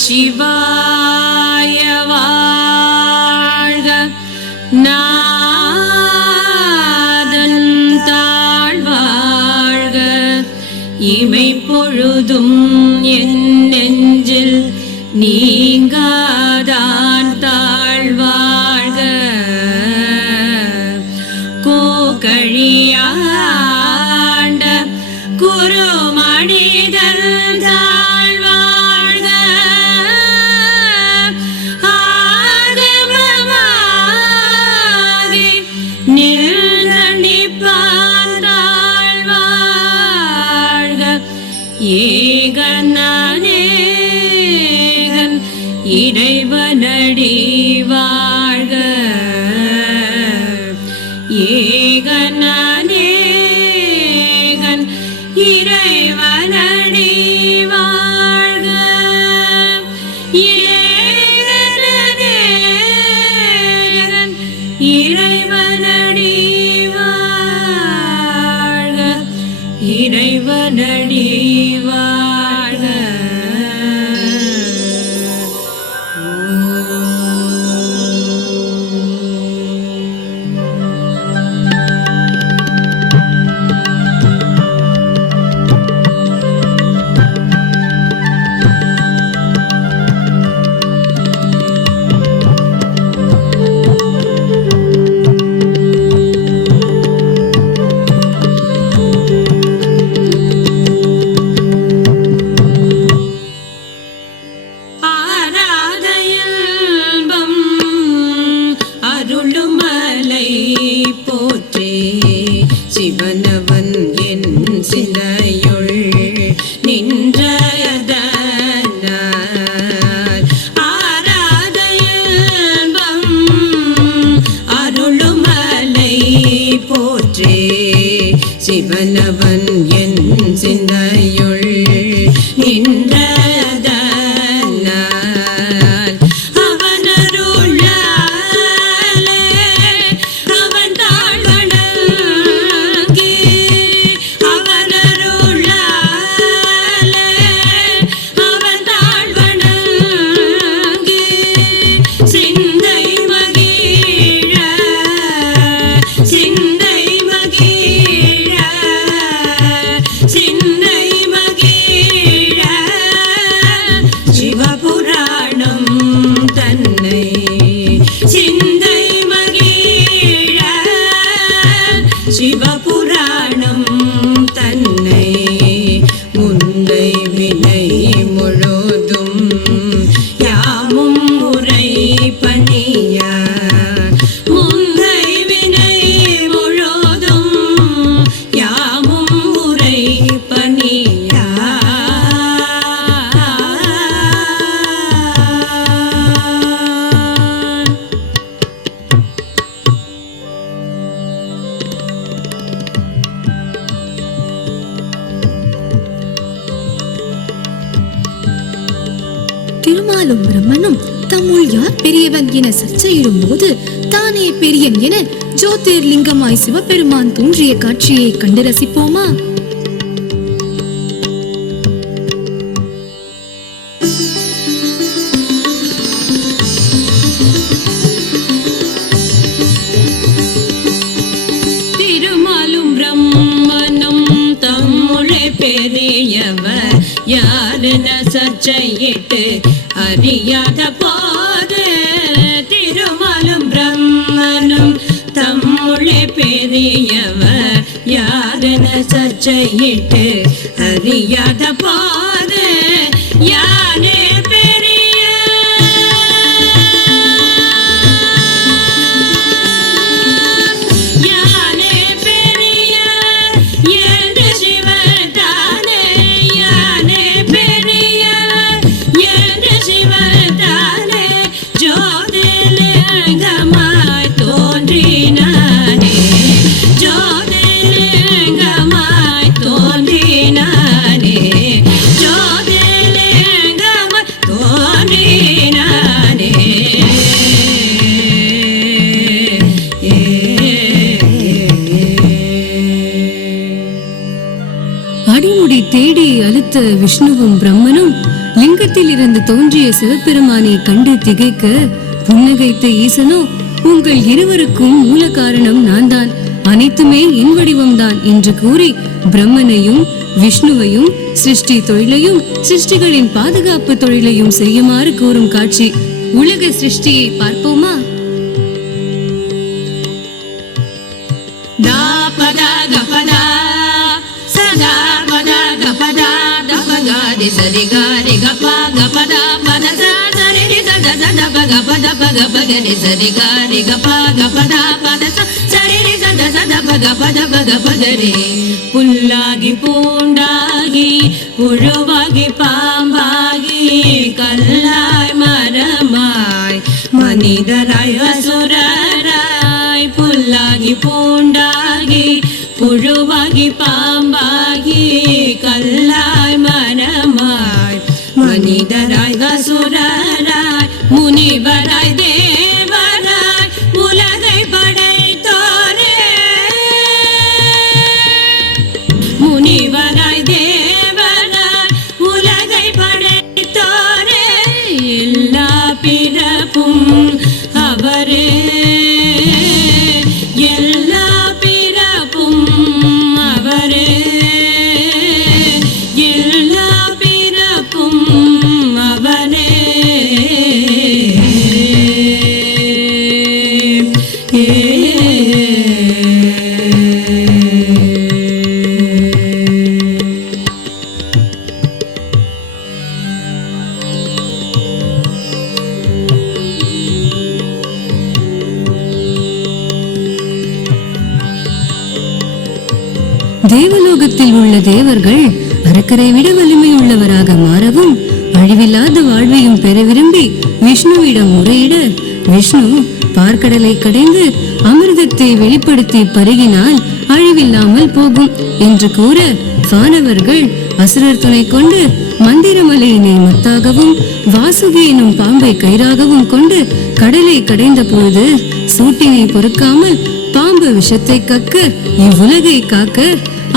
சிவாய வாழ்க. நாதன் தாழ்வாழ்க. இமை பொழுதும் என் நெஞ்சில் நீங்காதான் தாழ்வாழ்க. கோகழியாண்ட குருமணிதல் தாழ்வாழ்க. ஆகமமாகி நின்றணிப்பான் தாழ்வாழ்க. ஏகனேகன் இறைவனடி வாழ்க. ஏகனேகன் இறைவனடி வாழ்க. ஏகனேகன் இறைவனடி வாழ்க. இறைவனடி வாழ்க. சிவனவன் என் சிலையுள் நின்றதனால் ஆராதயல்பம் அருளுமலை போற்றே. சிவனவன் என் சிலையுள் நின்றதனால் அவனருளாலே அவன் தாழ்வணங்கி. அவனருளாலே அவன் தாழ்வணங்கி. சிந்தை மகிழ சிந்தை மகிழ சிந்தை மகிழ சிவபுராணம் தன்னை. சிந்தை மகிழ சிவபுராணம் தன்னை. முந்தை வினை முழுதும் யாமும் முறை பணிய. முந்தை வினை முழுதும் யாமும் முறை பணிய. திருமாலும் பிரம்மனும் தம்முள் யார் பெரியவன் என சர்ச்சையிடும் போது தானே பெரியன் என ஜோதிர்லிங்கமாய் சிவபெருமான் தோன்றிய காட்சியை கண்டு ரசிப்போமா? திருமாலும் பிரம்மனும் தம்முளே பெரியவர் யாருன சர்ச்சையிட்டு அறியாத போது. திருமாலும் பிரம்மனும் தம்முளே பெரியவர் யாருன சர்ச்சையிட்டு அறியாத போது. யாரே பெரிய யாரே பெரிய என்று சிவதானே. யாரே பெரிய என்று சிவதானே. ஜோதிர்லிங்கமாய் தோன்றினானே. ஜோதிர்லிங்கமாய் தோன்றினானே. ஜோதிர்லிங்கமாய் பார்த்த விஷ்ணுவும் பிரம்மனும் லிங்கத்தில் இருந்து தோன்றிய சிவபெருமானை கண்டு திகைக்க, புன்னகைத்த ஈசனோ, உங்கள் இருவருக்கும் மூல காரணம் நான் தான், அனைத்துமே என் வடிவம்தான் என்று கூறி பிரம்மனையும் விஷ்ணுவையும் சிருஷ்டி தொழிலையும் சிருஷ்டிகளின் பாதுகாப்பு தொழிலையும் செய்யுமாறு கூறும் காட்சி. உலக சிருஷ்டியை பார்ப்போமா? புல்லாகி பூண்டாகி புழுவாகி பாம்பாகி கல்லாய் மரமாய் மனிதராய் அசுரராய், புல்லாகி பூண்டாகி புழுவாகி பாம்பாகி கல்லாய் மரமாய் மனிதராய் அசுரராய், முனிவராய் தேவராய் உலகை படைத்தோரே, முனிவராய் தேவராய் உலகை படைத்தோரே, எல்லா பிறப்பும் அவரே, எல்லா பிறப்பும் அவரே, எல்லா பிறப்பும் அவரே. தேவலோகத்தில் உள்ள தேவர்கள் அரக்கரை விட வலிமை உள்ளவராக மாறவும், அழிவில்லாத வாழ்வையும் பெற விரும்பி விஷ்ணுவிடம் முறையிட, விஷ்ணு பார்க்கடலை கடைந்து அமிர்தத்தை வெளிப்படுத்தி பருகினால் அழிவில்லாமல் போகும் என்று கூற, வானவர்கள் அசுரர் துணை கொண்டு மந்திரமலையினை மத்தாகவும் வாசுகி எனும் பாம்பை கயிறாகவும் கொண்டு கடலை கடைந்த பொழுது சூட்டினை பொறுக்காமல் பாம்பு விஷத்தை கக்க, இவ்வுலகை காக்க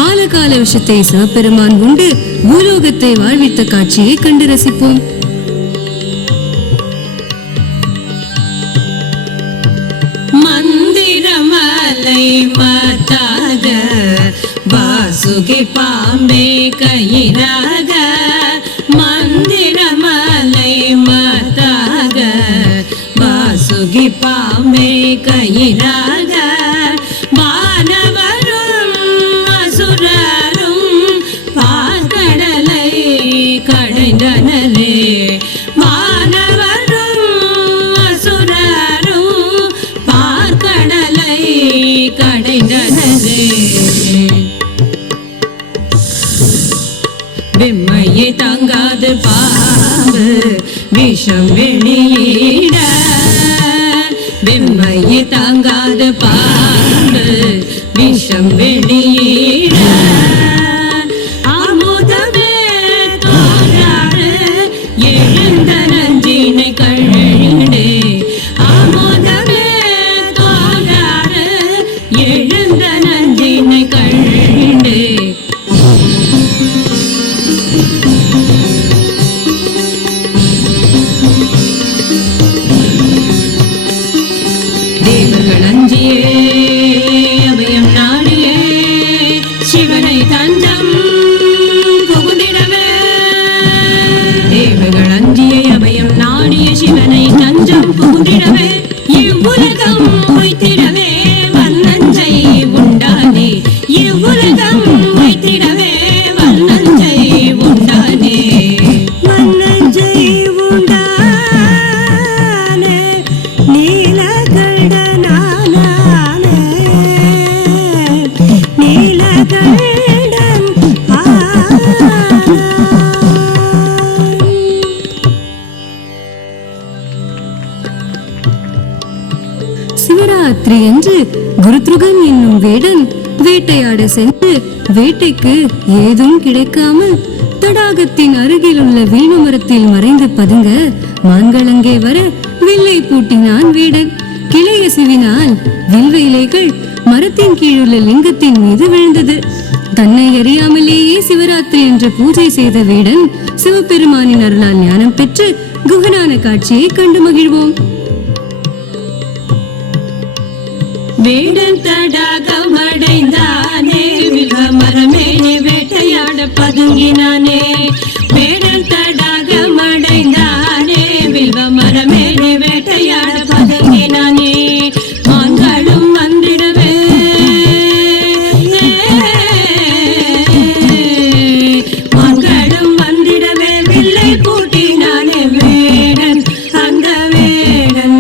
ஆலகால விஷத்தை சிவபெருமான் உண்டு பூலோகத்தை வாழ்வித்த காட்சியை கண்டு ரசிப்போம். மந்திரமலை மத்தாக வாசுகி பாம்பே கயிறாக, மந்திரமலை மத்தாக வாசுகி பாம்பே கயிறாக, வானவரும் அசுரரும் பார்க்கடலை கடைந்தனரே, வானவரும் அசுரரும் பார்க்கடலை கடைந்தனரே. வெம்மையை தாங்காது பாம்பு விஷம் வெளியிட, வெம்மையை தாங்காது பாம்பு விஷம் வெளியிட, அமுதமே தோன்றாறு எழுந்த நஞ்சினை கழிடே, அமுதமே தோன்றாறு எழுந்த நஞ்சினை கழிடே. தேவர்கள் அஞ்சியே அபயம் நாடியே சிவனை தஞ்சம் புகுந்திடவே, தேவர்கள் அஞ்சியே அபயம் நாடிய சிவனை தஞ்சம் புகுந்திடவே, இவ்வுலகம் வைத்திடவே வல்லஞ்சை உண்டானே, இவ்வுலகம் வைத்திடவே வல்லஞ்சை உண்டானே, வல்லஞ்சை உண்டானே, நீலகண்டனானே, நீலகண்டன் சிவராத்திரி என்று குருத்ருகன் என்னும் வேடன் வேட்டையாட சென்று வேட்டைக்கு ஏதும் கிடைக்காமல் தடாகத்தின் அருகில் உள்ள வீணு மரத்தில் மறைந்து பதுங்க, மான்கள் அங்கே வர வில்லை பூட்டினான் வேடன். கிளைய சிவினால் வில்வ இலைகள் மரத்தின் கீழுள்ள லிங்கத்தின் மீது விழுந்தது. தன்னை அறியாமலேயே சிவராத்திரி என்ற பூஜை செய்த வேடன் சிவபெருமானின் அருளால் ஞானம் பெற்று குகனான காட்சியை கண்டு மகிழ்வோம். வேடன் தடாகம் அடைந்தானே, வில்வ மரமேனே வேட்டையாட பதுங்கினானே. வேடன் தடாகம் அடைந்தானே, வில்வ மரமேனே வேட்டையாட பதுங்கினானே. மான்களும் வந்திடவே மான்களும் வந்திடவே வில்லை பூட்டினானே வேடன் அந்த வேடன்.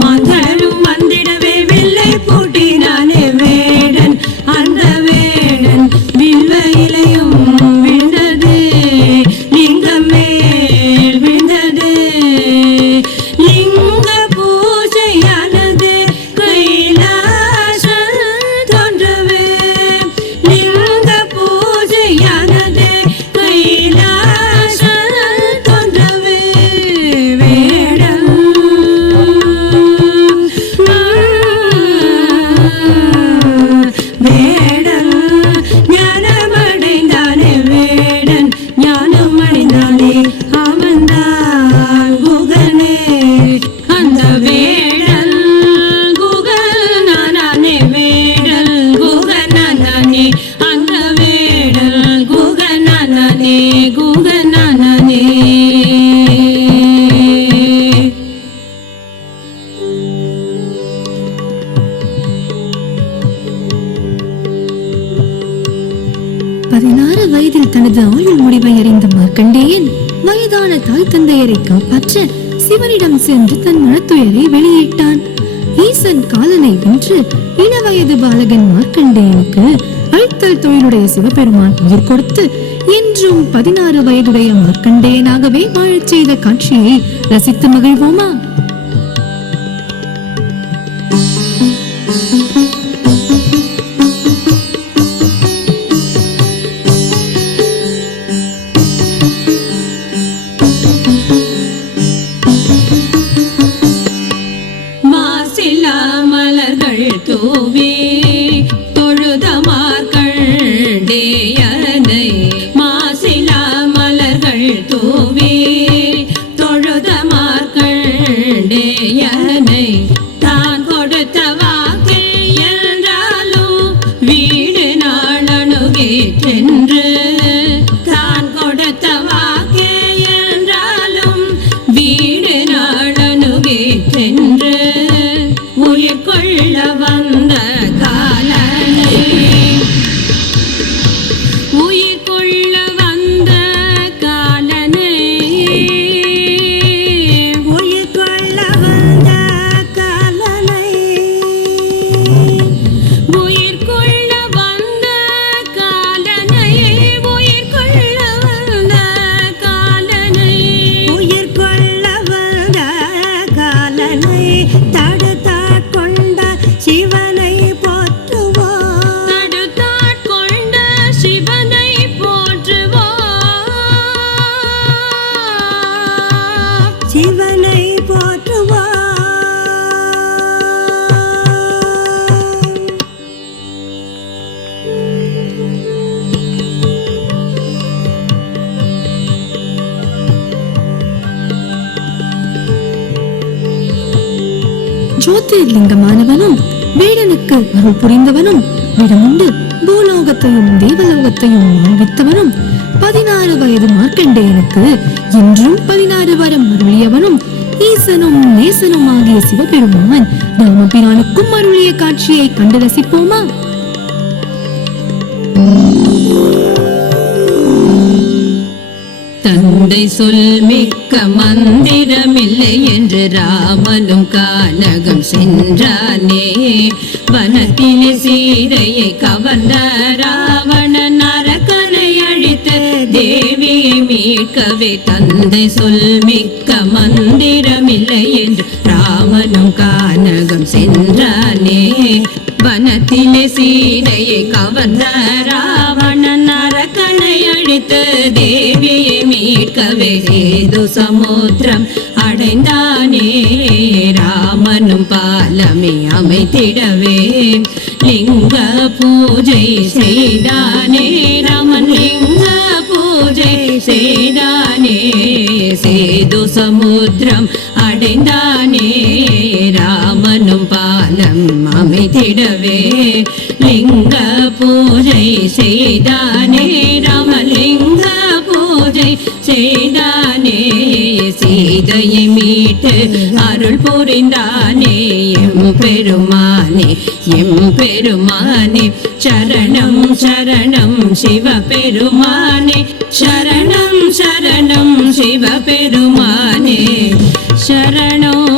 மான்களும் வந்திடவே வில்லை பூட்டினானே வேடன் அந்த வேடன். வில்வ இலையும் விழுந்தது, லிங்கம் மேல் விழுந்தது. லிங்க பூஜையானது கைலாசம் தோன்றவே. லிங்க பூஜையானது கைலாசம் தோன்றவே. வேடன் வேடன் ஞானமடைந்தானே. வேடன் ஞானமடைந்தானே, அவன்தான் குகனே அந்த வேடன். குகனானே வேடன் குகனானே அந்த வேடன். குகனானே குகனானே. பதினாறு வயதில் தனது ஆயுள் முடிவை அறிந்த மார்க்கண்டேயன் வயதான தாய் தந்தையரை காப்பாற்ற சிவனிடம் சென்று தன் மனத்துயரை வெளியிட்டான். ஈசன் காலனை வென்று இளவயது பாலகன் மார்க்கண்டேயனுக்கு அழித்தல் தொழிலுடைய சிவபெருமான் உயிர் கொடுத்து என்றும் 16 வயதுடைய மார்க்கண்டேயனாகவே வாழச் செய்த காட்சியை ரசித்து மகிழ்வோமா? மாசிலா மலர்கள் தூவி தொழுத மார்க்கண்டேயனை. மாசிலா மலர்கள் தூவி தொழுத மார்க்கண்டேயனை. தான் கொடுத்த வாக்கை என்றாலும் வீடு நாளணுகே சென்று. தான் கொடுத்த வாக்கே என்றாலும் வீடு நாளணுகே சென்று. உயிர் கொள்ள வந்த காலனை, உயிர் கொள்ள வந்த காலனை. உயிர் கொள்ள வந்த காலனை. உயிர் கொள்ள வந்த காலனை. உயிர் கொள்ள வந்த காலனை. உயிர் கொள்ள வந்த காலனை. தடுத்தாட்கொண்ட சிவனை போற்றுவோம். தடுத்தாட்கொண்ட சிவனை போற்றுவோம். சிவனை போற்றுவோம். ஜோதிர்லிங்கமானவனும் வேடனுக்கு அருள் புரிந்தவனும் விடமுண்டு பூலோகத்தையும் தேவலோகத்தையும் வாழ்வித்தவனும் 16 வயது மார்க்கண்டேயனுக்கு என்றும் 16 வரம் அருளியவனும் ஈசனும் நேசனும் ஆகிய சிவபெருமான் ராமபிரானுக்கும் அருளிய காட்சியை கண்டு ரசிப்போமா? தந்தை சொல் மிக்க மந்திரமில்லை என்று ராமனும் கானகம் சென்றானே. வனத்திலே சீதையை கவர்ந்த ராவணன் அரக்கனை அழித்து தேவியை மீட்கவே. தந்தை சொல் மிக்க மந்திரமில்லை என்று ராமனும் கானகம் சென்றானே. வனத்திலே சீதையை கவர்ந்த ராவணன் அரக்கனை அழித்து தேவியை மீட்கவே. சேது சமுத்திரம் அடைந்தானே. ராம ராமனும் பாலமே அமைத்திடவே லிங்க பூஜை செய்தானே ராமன் லிங்க பூஜை செய்தானே சேது சமுத்திரம் அடைந்தானே ராமனும் பாலம் அமைத்திடவே லிங்க பூஜை செய்தானே ராமலிங்க பூஜை செய்தானே சீதையை மீட்டு அருள் புரிந்தானே எம்பெருமானே எம்பெருமானே சரணம் சரணம் சிவபெருமானே சரணம் சரணம் சிவபெருமானே சரணம்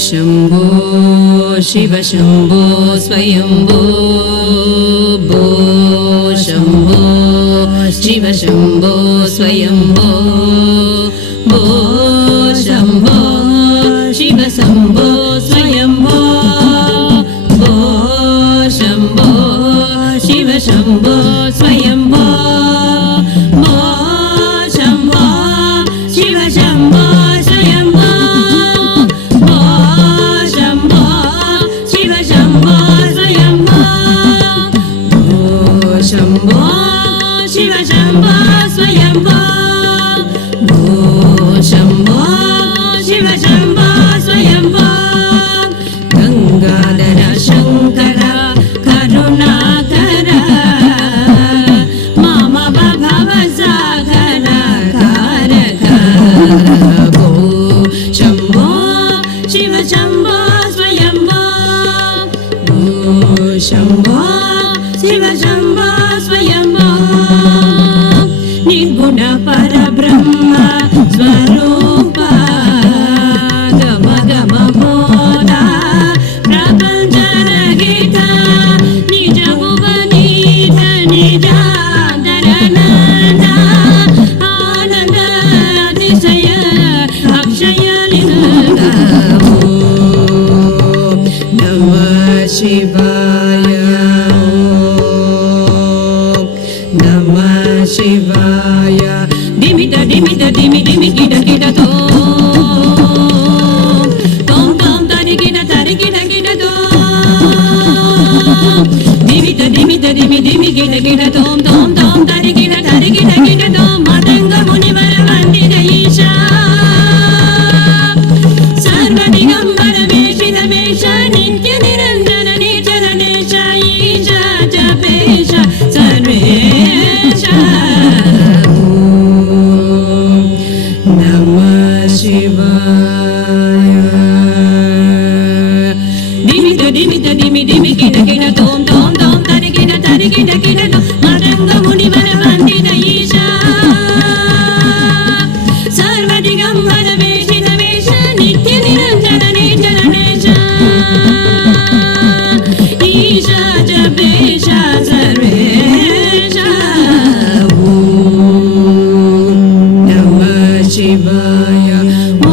शंभो शिव शंभो स्वयंभो भो शंभो शिव शंभो स्वयंभो भो शंभो शिव शंभो स्वयंभो भो शंभो शिव शंभो स्वयंभो भो शंभो शिव शंभो स्वयंभो शंभो शिव शंभो स्वयंभो भो शंभो शिव शंभो स्वयंभो गंगाधर शंकर करुणाकर मम भव सागर कारक भो शंभो शिव शंभो स्वयंभो भो शंभो शिव शंभो स्वयंभो निर्गुण परब्रह्म स्वरूप Namah Shivaya. Dimita dimita dimi dimi kita kita tom tom tom tari kita tom. Dimita dimita dimi dimi kita tom tom tom tari kita tom. Matanga Munivara Vandita Isha. Sarvadigambar Veshita Vesha Nitya Niranjana Nitya Nesha Isha Japesha Sarvesha. Namah Shivaya. Dimita dimita dimi dimi kita tom tom tom tari kita tom. Matanga Munivara Vandita Isha. Sarvadigambar Veshita Vesha Nitya Niranjana Nitya Nesha Isha Japesha Sarvesha. Namah Shivaya. Om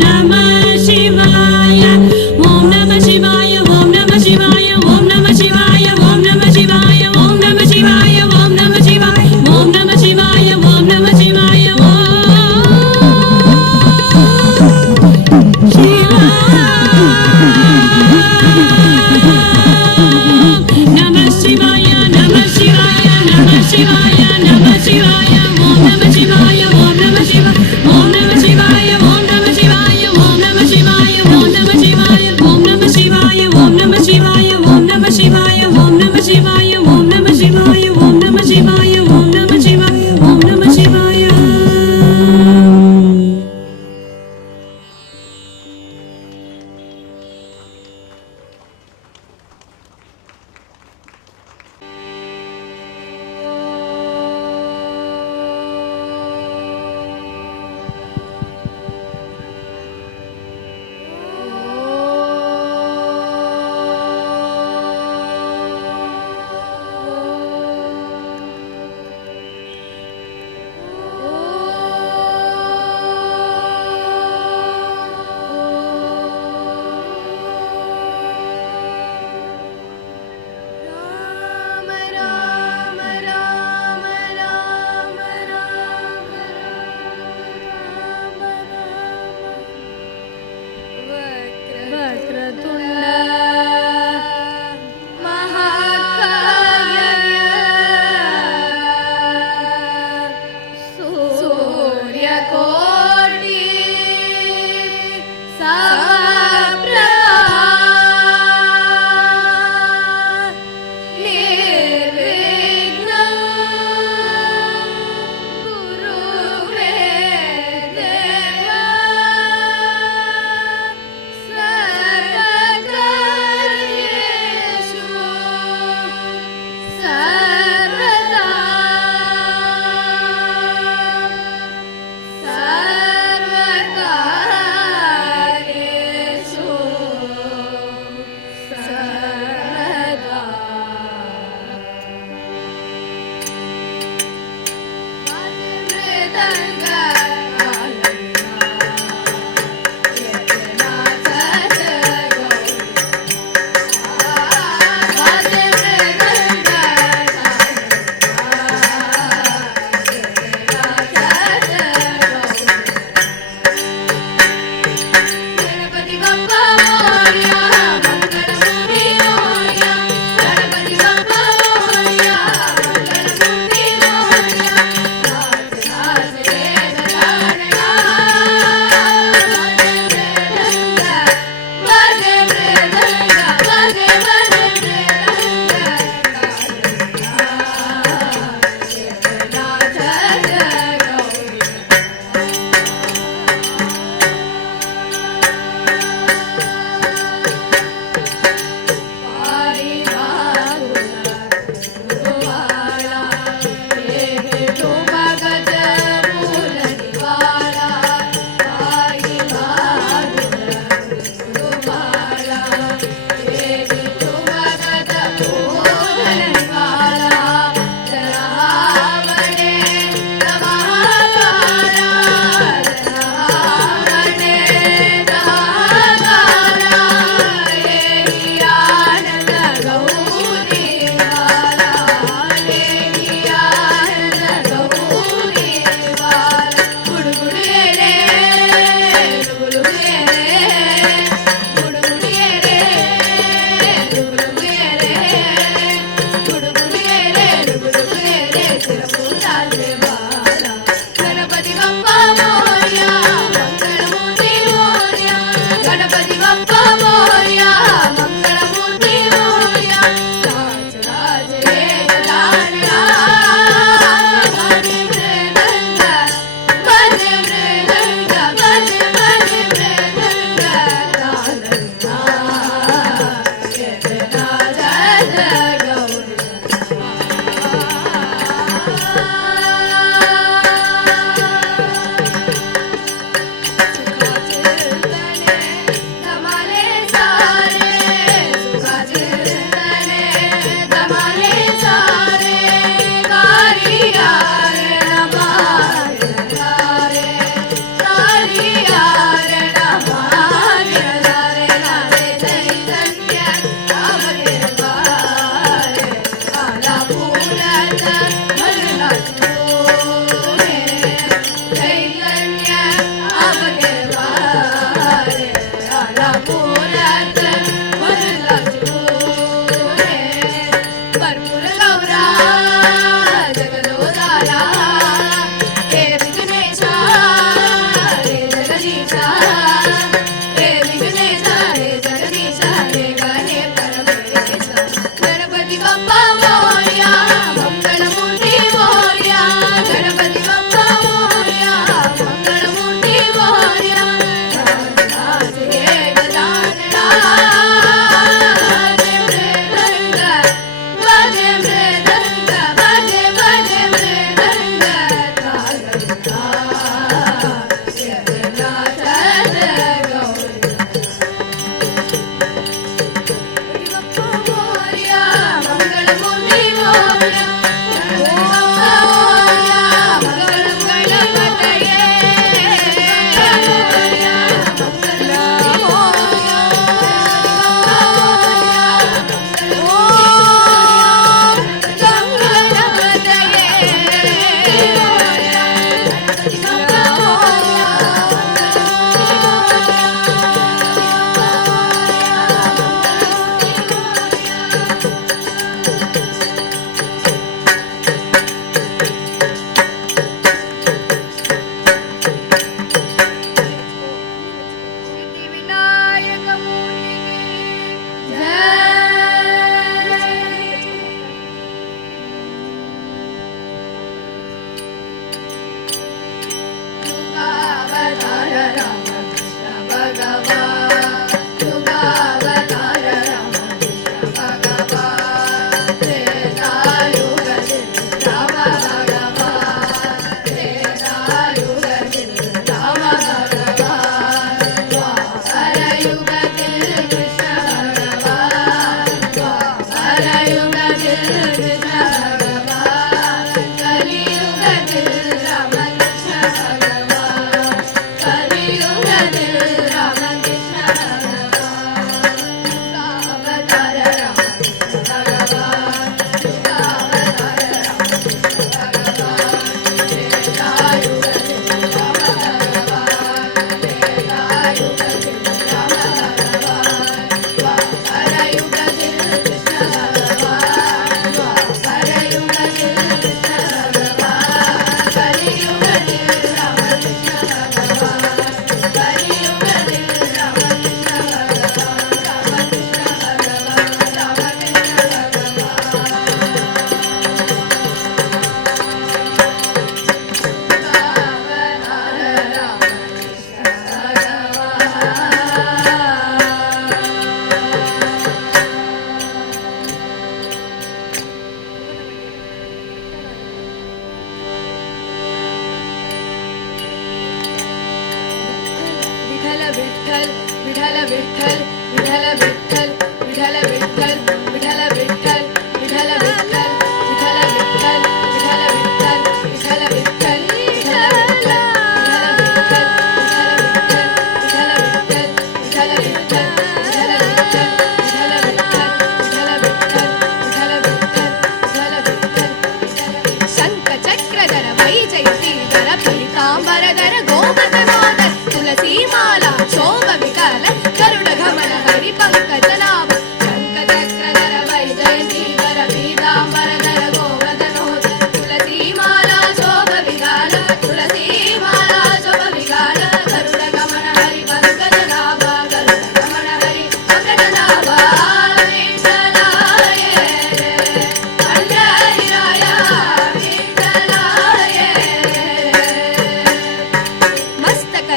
Namah Shivaya. Om Namah Shivaya. Om Namah Shivaya. Om Namah Shivaya. Om Namah Shivaya. Om Namah Shivaya. Om Namah Shivaya. Om Namah Shivaya. Om Namah Shivaya. Namah Shivaya. Namah Shivaya. Namah Shivaya. Namah Shivaya. Om Namah Shivaya. Om Namah Shivaya. Om Namah Shivaya. Om Namah Shivaya. Om Namah Shivaya. Om Namah Shivaya. Om Namah Shivaya. Om Namah Shivaya. Om Namah Shivaya. Om Namah Shivaya. Om Namah Shivaya. Om Namah Shivaya. Om Namah Shivaya. Om Namah Shivaya. Hare Vitthal Vitthal Vitthal Vitthal Vitthal Vitthal Vitthal Vitthal Vitthal Vitthal Vitthal Vitthal Vitthal Vitthal Vitthal शंख चक्रधर वैजयंतीधर पीतांबरधर गोपतनोदर तुलसी माला शोभ विकल गरुड गमन हरि पंकजनाभ शंख चक्रधर वैजयंतीधर पीतांबरधर गोपतनोदर तुलसी माला शोभ विकल तुलसी माला शोभ विकल गरुड गमन हरि पंकजनाभ गरुड गमन हरि पंकजनाभ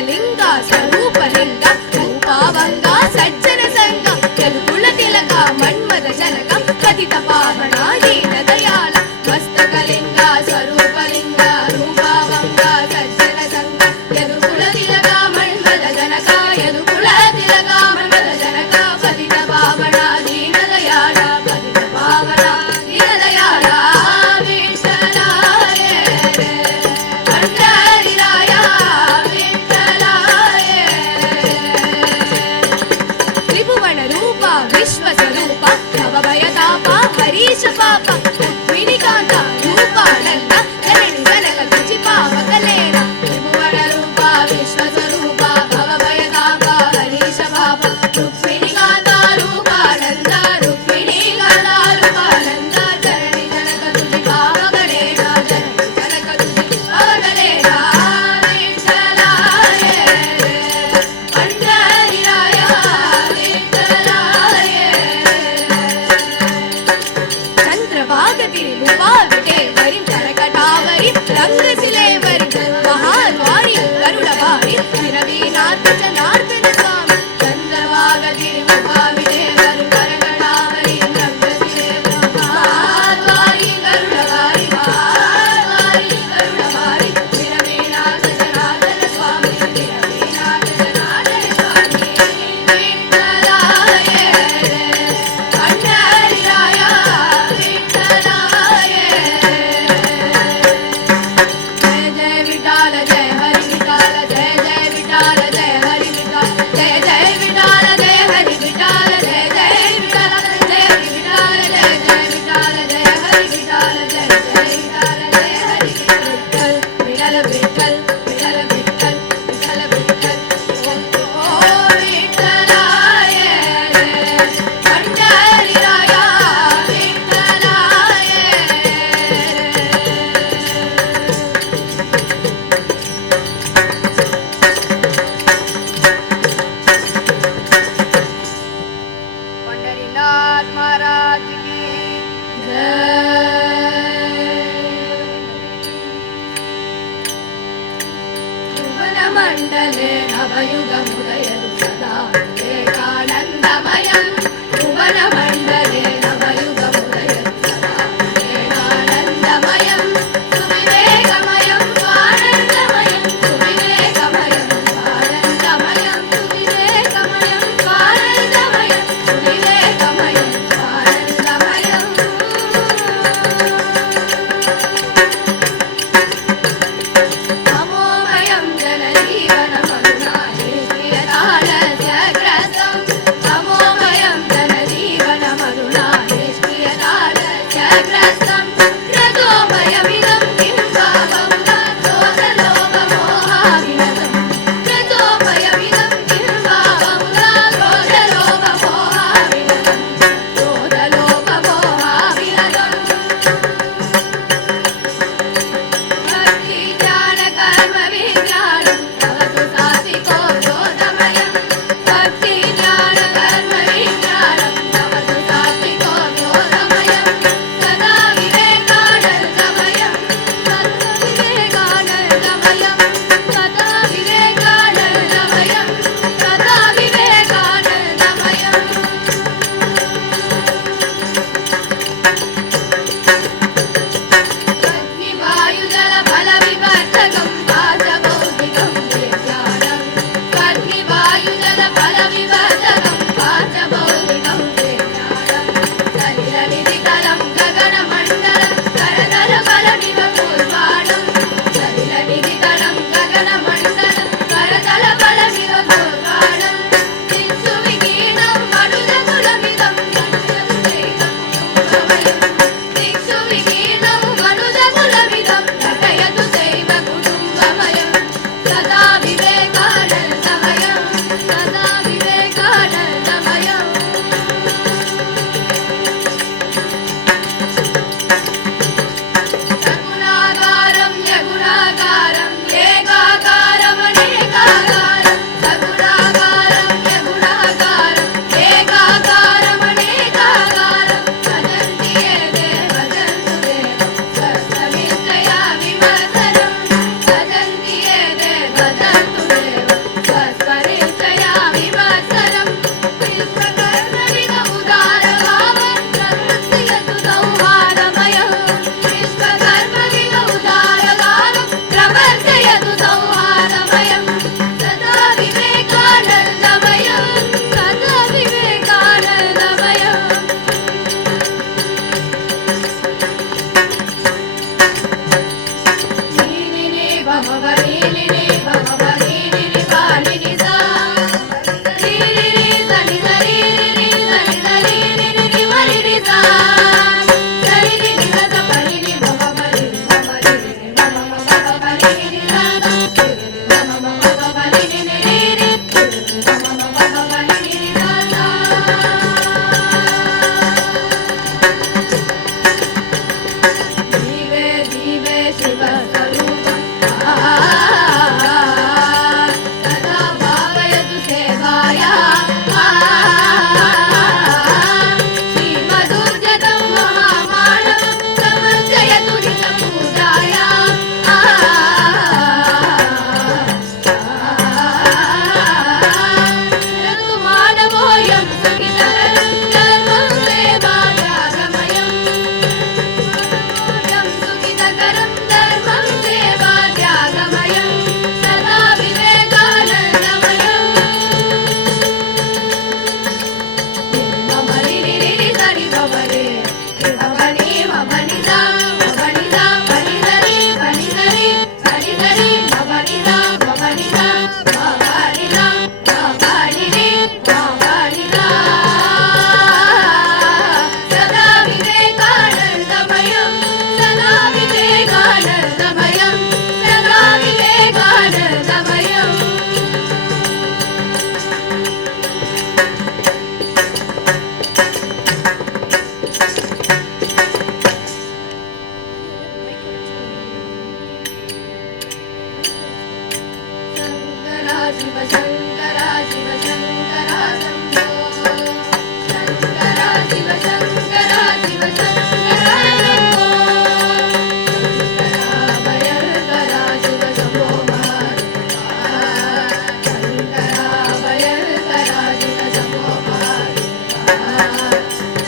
लिंग स्वरूप लिंग रूपावंग सज्जन संग जलकुल तिलक मन्मद जनक पतित पावन दीन दयाल मस्तक लिंग स्वरूप लिंग रूपावंग सज्जन संग जलकुल तिलक मन्मद जनक यदुकुल तिलक मन्मद जनक पतित पावन दीन दयाल पतित पावन दीन दयाल विश्व स्वरूप भव भयताप हरीश पाप रुक्मिणीकांत रूपानंद जननी जनक तुझी पावकलेरा त्रिभुवन रूप विश्व स्वरूप भव भयताप हरीश पाप रुक्मिणीकांत रूपानंद रुक्मिणीकांत रूपानंद जननी जनक तुझी पावकलेरा जननी जनक तुझी पावकलेरा रंग सिलेवरी महाद्वारी गरुड़वारी विरवीनाथ जनार्दन स्वामी चंद्रभागति मुखाविदेवर करकटावरी रंग सिलेवरी महाद्वारी गरुड़वारी महाद्वारी गरुड़वारी विरवीनाथ जनार्दन स्वामी विरवीनाथ जनार्दन स्वामी विठ्ठलाय पंढरीराय विठ्ठलाय जय हरि विठाल जय जय विठाल जय हरि विठाल जय जय विठाल जय हरि विठाल जय जय विठाल जय हरि विठाल जय जय विठाल जय हरि विठाल जय जय विठाल जय हरि विठ्ठल विठ्ठल विठ्ठल विठ्ठल विठ्ठल विठ्ठल ओ विठ्ठलाय पंढरीराय विठ्ठलाय पंढरीनाथ महाराज की भुवन मंडले नवयुगमुदयतु सदा विवेकानन्दमयं भुवन मंडले नवयुगमुदयतु सदा विवेकानन्दमयं सुविवेकमयं स्वानन्दमयं सुविवेकमयं स्वानन्दमयं सुविवेकमयं स्वानन्दमयं सुविवेकमयं स्वानन्दमयं तमोमयं जनजीवनमरुणानि श्रियतानि शिव शङ्करा शिव शङ्करा शम्भो शङ्करा शिव शङ्करा शिव शङ्करा शम्भो शङ्करा भयङ्करा शिव शम्भो शङ्करा भयङ्करा शिव शम्भो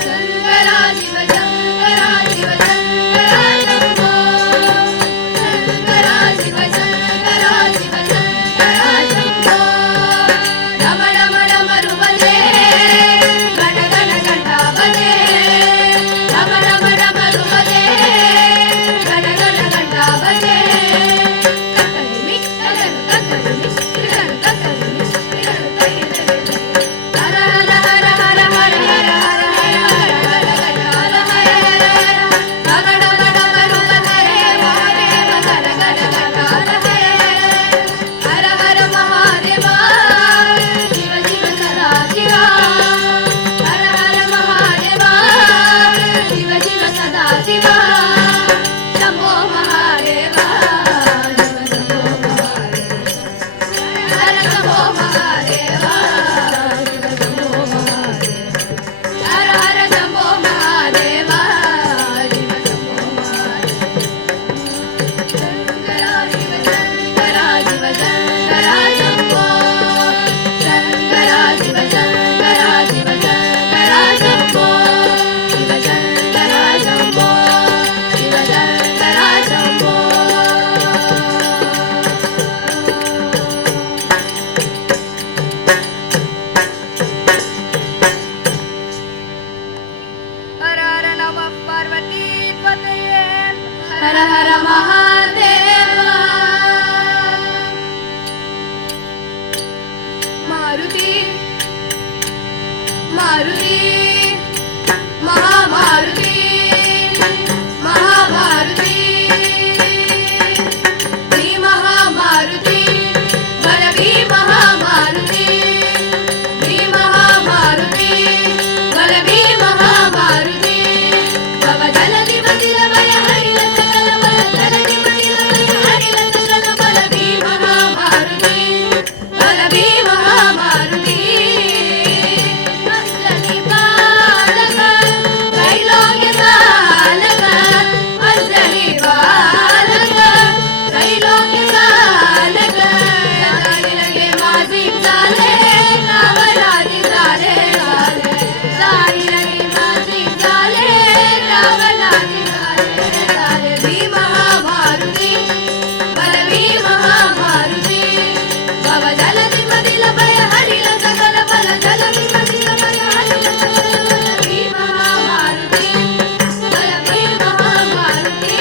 शङ्करा शिव शङ्करा शिव शङ्करा शम्भो शङ्करा शिव शङ्करा शिव शङ्करा शम्भो रम रम रमरुवले गण गण घण्टावले रम रम रमरुवले गण गण घण्टावले तकरिमि तगरु तकरिमि त्रिगरु तकरिमि त्रिगरु तकरिमि हर हर हर हर हर हर हर हर हर हर हर हर हर हर महादेव शिव शिव सदा शिवा हर हर महादेव शिव शिव सदा शिवा शम्भो महादेव शिव शम्भो महादेव हर शम्भो महादेव शिव शम्भो महादेव हर हर शम्भो महादेव शिव शम्भो महादेव शङ्करा शिव शङ्करा शिव शङ्करा शम्भो शङ्करा शिव शङ्करा शिव शङ्करा शम्भो शिव शङ्करा शम्भो शिव शङ्करा शम्भो हर हर नमः पार्वतीपतये हर हर महादेव मारुति मारुति महामारुति महामारुति श्री महामारुति बलवी महामारुति श्री महामारुति बलवी महामारुति भव जलधि मदिर भय हरिल सकल बल जलधि मदिर भय हरिल सकल बलवी महामारुति बलवी महामारुति अंजनी बालक त्रैलोक्य सालक अंजनी बालक त्रैलोक्य सालक सारी लगे मासी साले रावणाजी साले सारी लगे मासी साले रावणाजी साले साले भी महामारुति बलवी महामारुति भव जलधि मदिल भय हरिल सकल बल जलधि मदिल भय हरिल सकल बलवी महामारुति बलवी महामारुति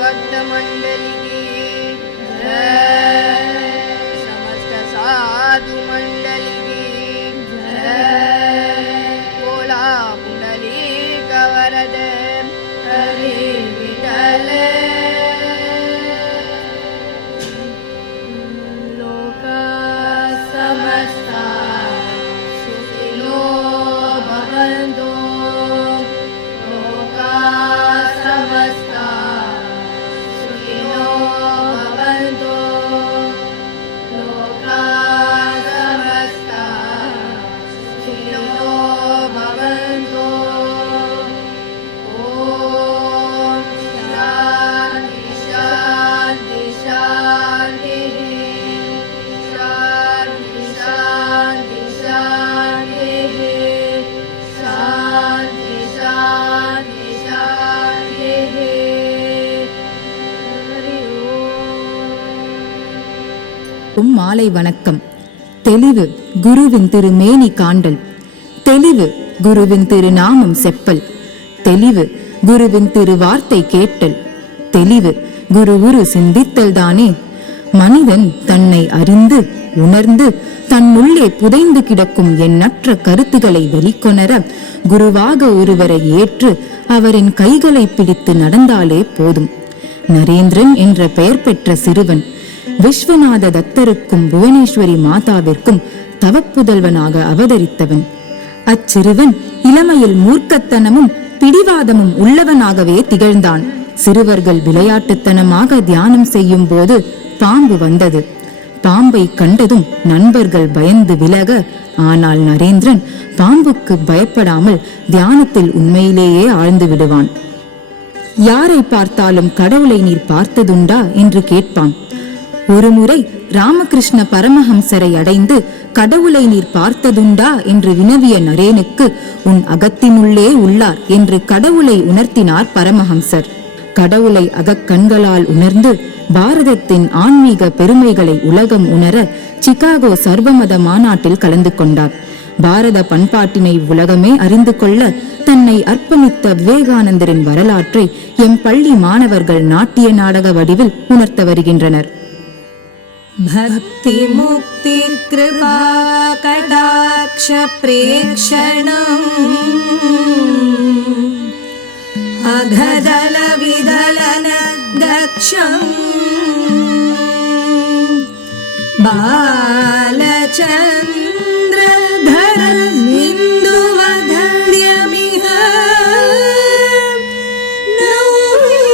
भक्त मंडली की जय, समस्त साधु मंडली की जय, बोला पुंडलीक वरद हरि विठ्ठल। लोका समस्ता सुखिनो भवन्तु, लोका समस्ता सुखिनो भवन्तु, लोका समस्ता सुखिनो भवन्तु। ॐ शान्ति शान्ति शान्तिः, शान्ति शान्ति शान्तिः, शान्ति शान्ति शान्तिः। हरि ओम्। மாலை வணக்கம். தெளிவு குருவின் திருமேனி காண்டல், தெளிவு குருவின் திருநாமம் செப்பல், தெளிவு குருவின் திருவார்த்தை கேட்டல், தெளிவு குரு சிந்தித்தல் தானே. மனிதன் தன்னை அறிந்து உணர்ந்து தன்னுள்ளே புதைந்து கிடக்கும் எண்ணற்ற கருத்துக்களை வெளிக்கொணர குருவாக ஒருவரை ஏற்று அவரின் கைகளை பிடித்து நடந்தாலே போதும். நரேந்திரன் என்ற பெயர் பெற்ற சிறுவன் விஸ்வநாத தத்தருக்கும் புவனேஸ்வரி மாதாவிற்கும் தவப்புதல்வனாக அவதரித்தவன். அச்சிறுவன் இளமையில் மூர்க்கத்தனமும் பிடிவாதமும் உள்ளவனாகவே திகழ்ந்தான். சிறுவர்கள் விளையாட்டுத்தனமாக தியானம் செய்யும் போது பாம்பு வந்தது. பாம்பை கண்டதும் நண்பர்கள் பயந்து விலக, ஆனால் நரேந்திரன் பாம்புக்கு பயப்படாமல் தியானத்தில் உண்மையிலேயே ஆழ்ந்து விடுவான். யாரை பார்த்தாலும் கடவுளை நீர் பார்த்ததுண்டா என்று கேட்பான். ஒருமுறை ராமகிருஷ்ண பரமஹம்சரை அடைந்து கடவுளை நீர் பார்த்ததுண்டா என்று வினவிய நரேனுக்கு உன் அகத்தினுள்ளே உள்ளார் என்று கடவுளை உணர்த்தினார் பரமஹம்சர். கடவுளை அகக்கண்களால் உணர்ந்து பாரதத்தின் ஆன்மீக பெருமைகளை உலகம் உணர சிகாகோ சர்வமத மாநாட்டில் கலந்து கொண்டார். பாரத பண்பாட்டினை உலகமே அறிந்து கொள்ள தன்னை அர்ப்பணித்த விவேகானந்தரின் வரலாற்றை எம் பள்ளி மாணவர்கள் நாட்டிய நாடக வடிவில் உணர்த்த வருகின்றனர். भक्ति मुक्ति कृपा कटाक्ष प्रेक्षणम् अघदल विदलन दक्षम् बालचन्द्रधर बिन्दुवधर्यमिह नौमि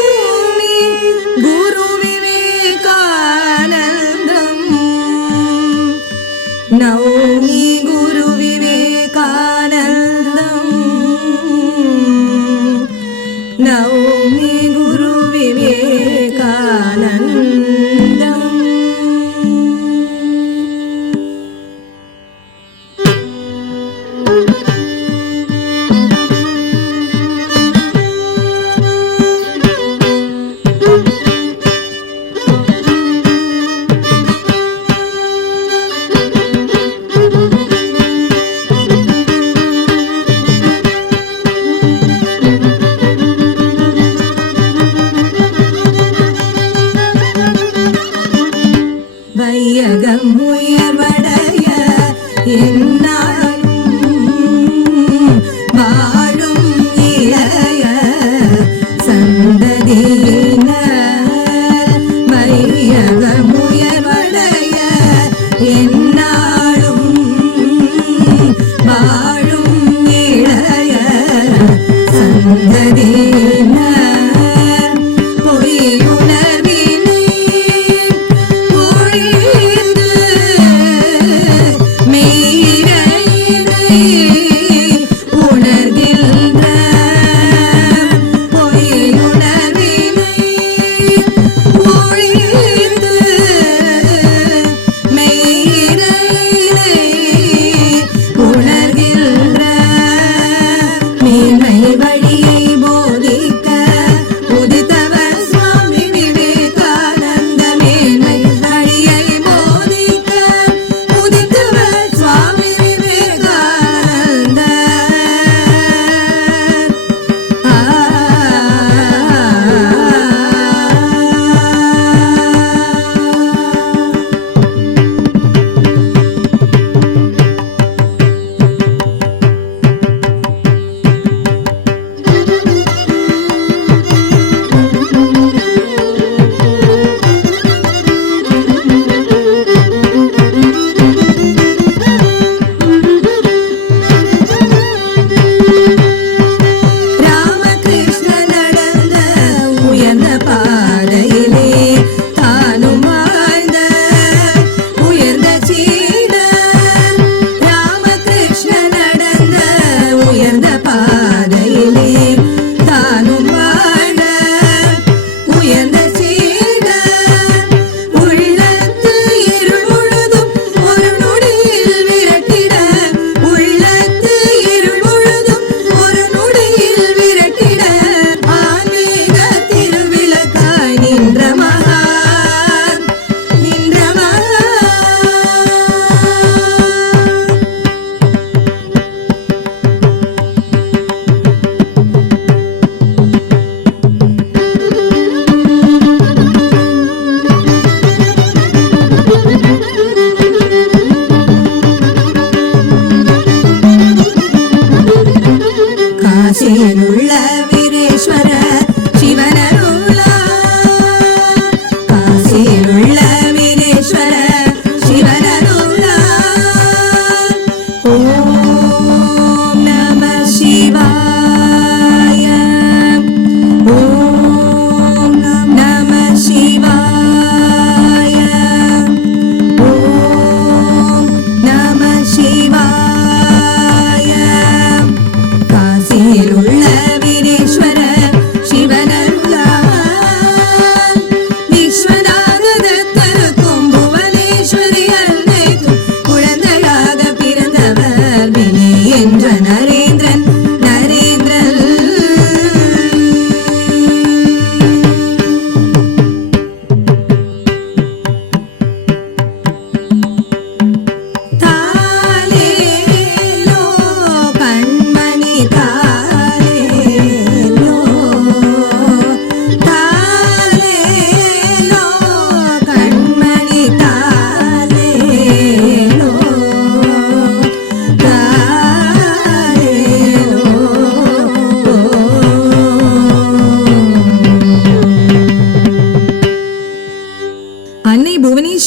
गुरुविवेकानन्दम्, नौमि गुरुविवेकानन्दम्, नौमि गुरुविवेकानन्दम्।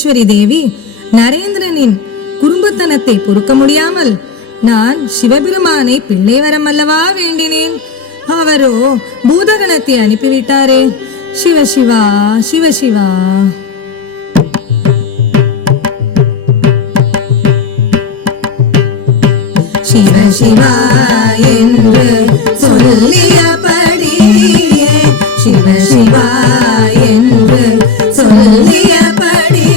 புவனேஸ்வரி தேவி நரேந்திரனின் குறும்புத்தனத்தை பொறுக்க முடியாமல் நான் சிவபெருமானை பிள்ளை வரம் அல்லவா வேண்டினேன். அவரோ பூதகணத்தை அனுப்பிவிட்டாரே. சிவசிவா சிவசிவா. சிவசிவா என்று சொல்லியபடியே, சிவசிவா என்று சொல்லியபடியே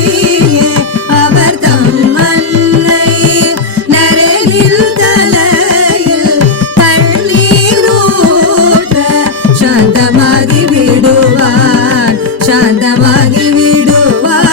அவர் தம் அன்னை நரனில் தலையில் தண்ணீரூற்ற சாந்தமாகி விடுவார், சாந்தமாகி விடுவார்.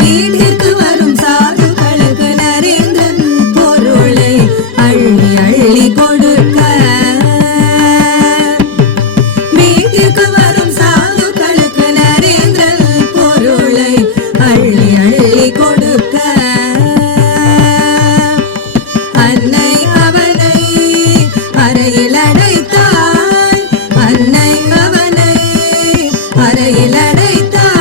வீட்டிற்கு வரும் சாதுக்களுக்கு நரேந்திரன் பொருளை அள்ளி அள்ளி கொடுக்க, வீட்டிற்கு வரும் சாதுக்களுக்கு நரேந்திரன் பொருளை அள்ளி அள்ளி கொடுக்க, அன்னை அவனை அறையில் அடைத்தாள், அன்னை அவனை அறையில் அடைத்தாள்.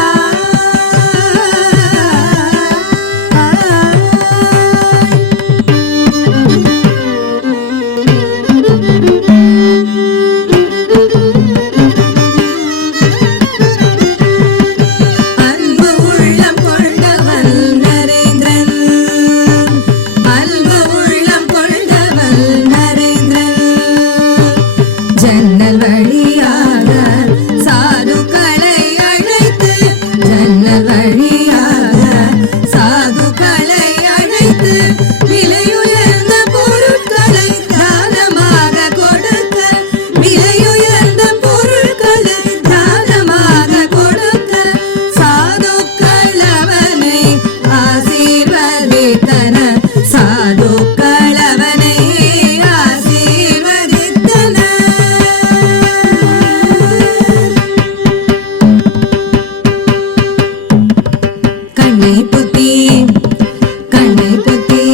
அன்பு உள்ளம் கொண்டவள் நரேந்திரன், அன்பு உள்ளம் கொண்டவள் நரேந்திரன். ஜன்னல் வழியாக சாதுக்களை அழைத்து, ஜன்னல் வழியாக சாதுக்களை அழைத்து விலையுயர்ந்த பொருட்களை தானமாக கொடுக்க, விலையுயர்ந்த பொருட்களை தானமாக கொடுக்க சாதுக்கள் அவனை ஆசீர்வதித்தனர், சாதுக்கள் அவனை ஆசீர்வதித்தனர். கண்ணை புத்தி, கண்ணை புத்தி,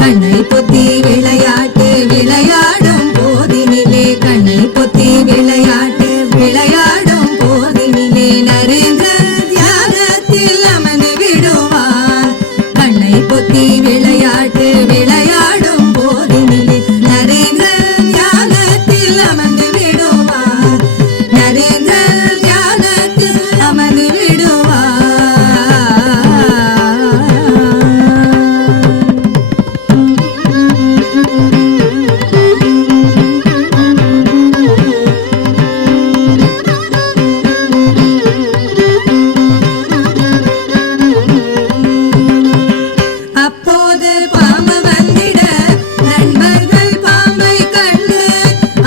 கண்ணை புத்தி விளையாட்டு விளையாடும் போதினிலே, கண்ணை புத்தி விளையாட்டு விளையாடும் போதினிலே நரேந்திரன் தியானத்தில் அமர்ந்து விடுவார். கண்ணை புத்தி விளையாட்டு விளையாடும் போதினிலே நரேந்திரன் தியானத்தில் அமர்ந்து விடுவார், நரேந்திரன் தியானத்தில் அமர்ந்து விடுவார். அப்போது பாம்பு வந்திட நண்பர்கள் பாம்பை கண்டு,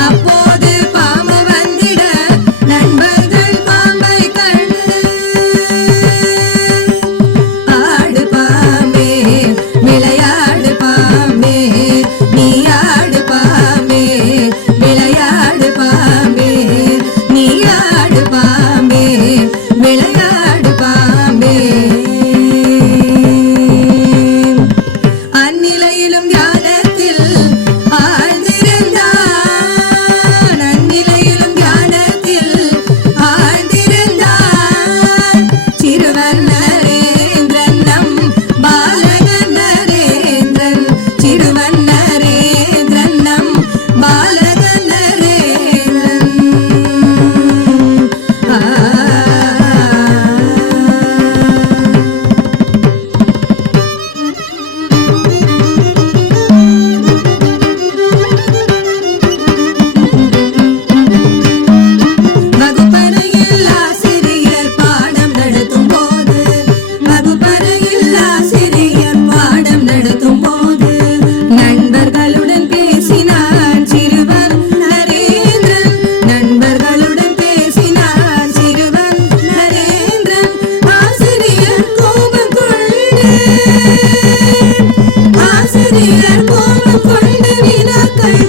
அப்போது பாம்பு வந்திட நண்பர்கள் பாம்பை கண்டு, ஆடு பாம்பே விளையாடு பாம்பே, நீ ஆடு பாம்பே விளையாடு பாம்பே, நீ ஆடு பாம்பே விளையாடு பாம்பே. அந்நிலையிலும் ஞானத்தில் ஆழ்ந்திருந்தான், அந்நிலையிலும் ஞானத்தில் ஆழ்ந்திருந்தான். சிறுவன் நரேந்திரன் நம் பாலகன் நரேந்திரன், சிறுவன் நரேந்திரன் நம் பாலகன் நரேந்திரன். வகுப்பறையில் ஆசிரியர் பாடம் நடத்தும் போது, வகுப்பறையில் ஆசிரியர் பாடம் நடத்தும் போது நண்பர்களுடன் பேசினான் சிறுவன் நரேந்திரன், நண்பர்களுடன் பேசினான் சிறுவன் நரேந்திரன். ஆசிரியர் கோபம் கொண்டு, ஆசிரியர் கோபம் கொண்டு வினாக்கள்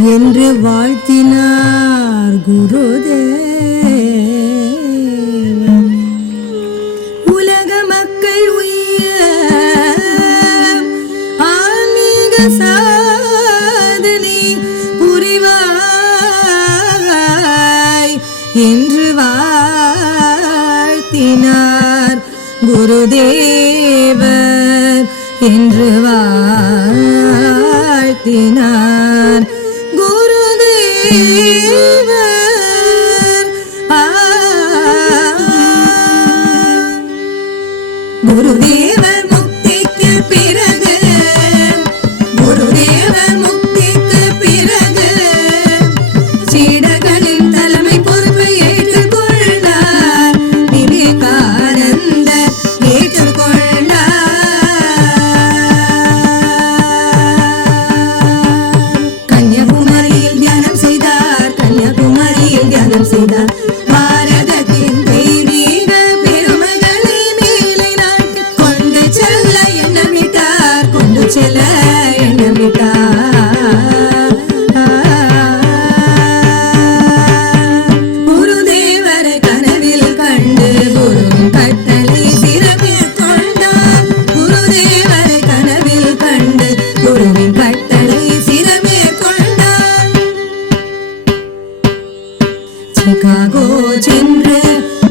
என்று வாழ்த்தினார் குருதேவன். உலக மக்கள் உய்ய ஆன்மீக சாதனை புரிவாய் என்று வாழ்த்தினார் குருதேவர் என்று வாழ்த்தினார் குருதேவர். குருதேவர் முக்திக்கு பிறகு குருதேவர் முக்திக்கு பிறகு சீடர்களின் தலைமை பொறுப்பை ஏற்றுக்கொண்டார். விவேகானந்தர் ஏற்றுக்கொண்டார். கன்னியாகுமரியில் தியானம் செய்தார். கன்னியாகுமரியில் தியானம் செய்தார். பாரதத்தின் தெய்வீக பெருமைகளை மேலை நாட்டு கொண்டு செல்ல எண்ணமிட்டார். கொண்டு செல்ல எண்ணமிட்டார். குருதேவரை கனவில் கண்டு குருவின் கட்டளை சிறமேற்கொண்டார். குருதேவரை கனவில் கண்டு குருவின் கட்டளை சிறமேற்கொண்டார். சிகாகோ சென்று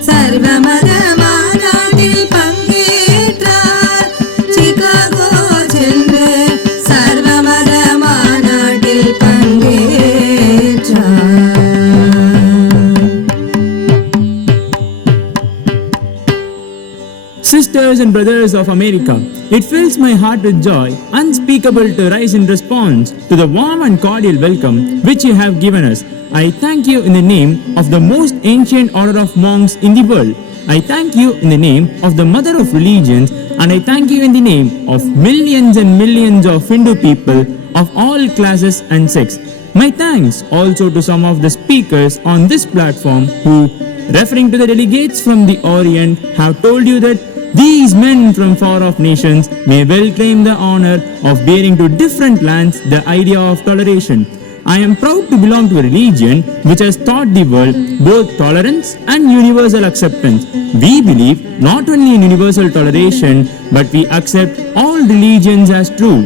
சர்வமத மாநாட்டில் பங்கேற்றார். சிகாகோ சென்று சர்வமத மாநாட்டில் பங்கேற்றார். Sisters and brothers of America, it fills my heart with joy unspeakable to rise in response to the warm and cordial welcome which you have given us. I thank you in the name of the most ancient order of monks in the world. I thank you in the name of the mother of religions, and I thank you in the name of millions and millions of Hindu people of all classes and sects. My thanks also to some of the speakers on this platform who, referring to the delegates from the Orient, have told you that these men from far-off nations may well claim the honor of bearing to different lands the idea of toleration. I am proud to belong to a religion which has taught the world both tolerance and universal acceptance. We believe not only in universal toleration, but we accept all religions as true.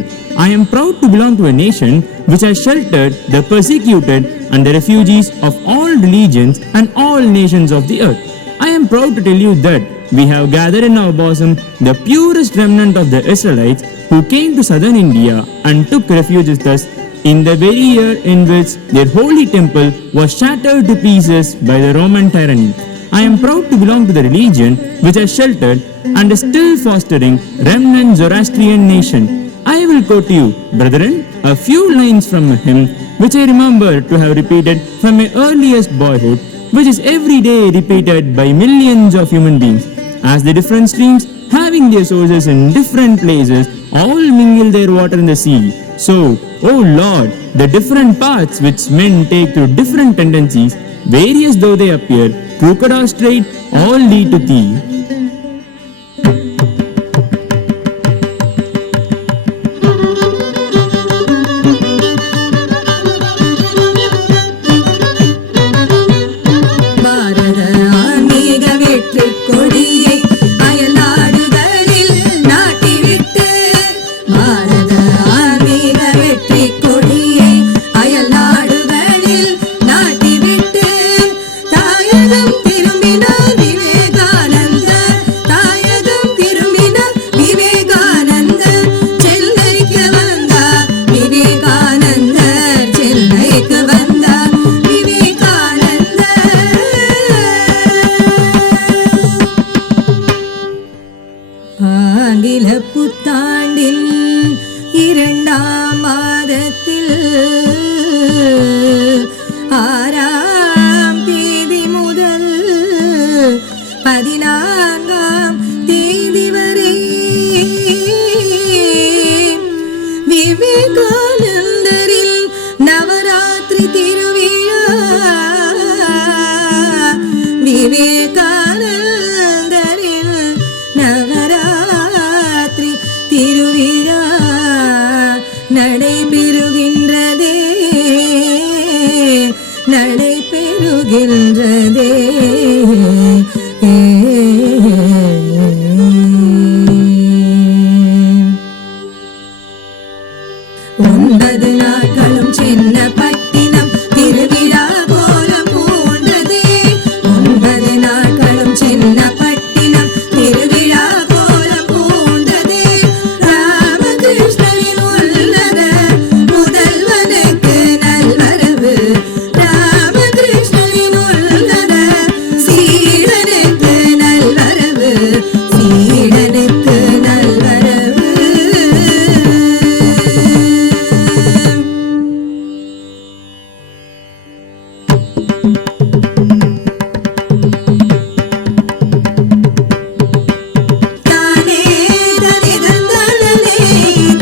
I am proud to belong to a nation which has sheltered the persecuted and the refugees of all religions and all nations of the earth. I am proud to tell you that we have gathered in our bosom the purest remnant of the Israelites who came to southern India and took refuge with us in the very year in which their holy temple was shattered to pieces by the Roman tyranny. I am proud to belong to the religion which has sheltered and is still fostering remnant Zoroastrian nation. I will quote you, brethren, a few lines from a hymn which I remember to have repeated from my earliest boyhood, which is every day repeated by millions of human beings. As the different streams, having their sources in different places, all mingle their water in the sea. So, O Lord, the different paths which men take through different tendencies, various though they appear, crooked or straight, all lead to thee. பாரத ஆன்மீக வெற்றிக் கொடியை அயல்நாடுகளில் நாட்டிவிட்டு, பாரத ஆன்மீக வெற்றிக் கொடியை அயல்நாடுகளில் நாட்டிவிட்டு, தாயகம் திரும்பினார் விவேகானந்தர். உருகின்றதே. ஒன்பது நாட்களும் சின்ன பட்டினம் திருவிழா போல பூண்டதே. 9 நாட்களும் சின்ன பட்டினம் திருவிழா போல பூண்டதே. ராமகிருஷ்ணனின் உன்னத முதல்வனுக்கு நல்வரவு. ராமகிருஷ்ணனின் உன்னத சீடனுக்கு நல்வரவு. சீடனுக்கு நல்வரவு. தானே தனிதந்தானே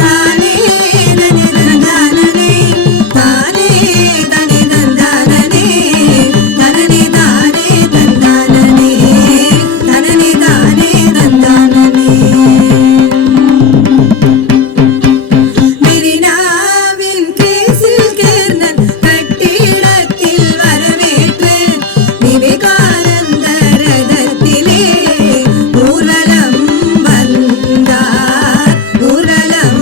தானே தனிதந்தானே தானே தனிதந்தானே தனனே தானே தந்தானே தனனே தானே தந்தானே. மெரினாவின் கேசில் கேர்னன் கட்டிடத்தில் வரவேற்று விவேகானந்த ரதத்திலே ஊர்வலம் வந்தார். ஊர்வலம்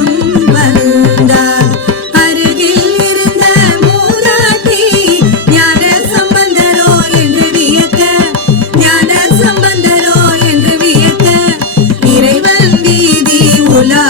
வந்தார். அருகில் இருந்த மூதாட்டி ஞான சம்பந்தரோ என்று வியக்க. ஞான சம்பந்தரோ என்று வியக்க. இறைவன் வீதி உலா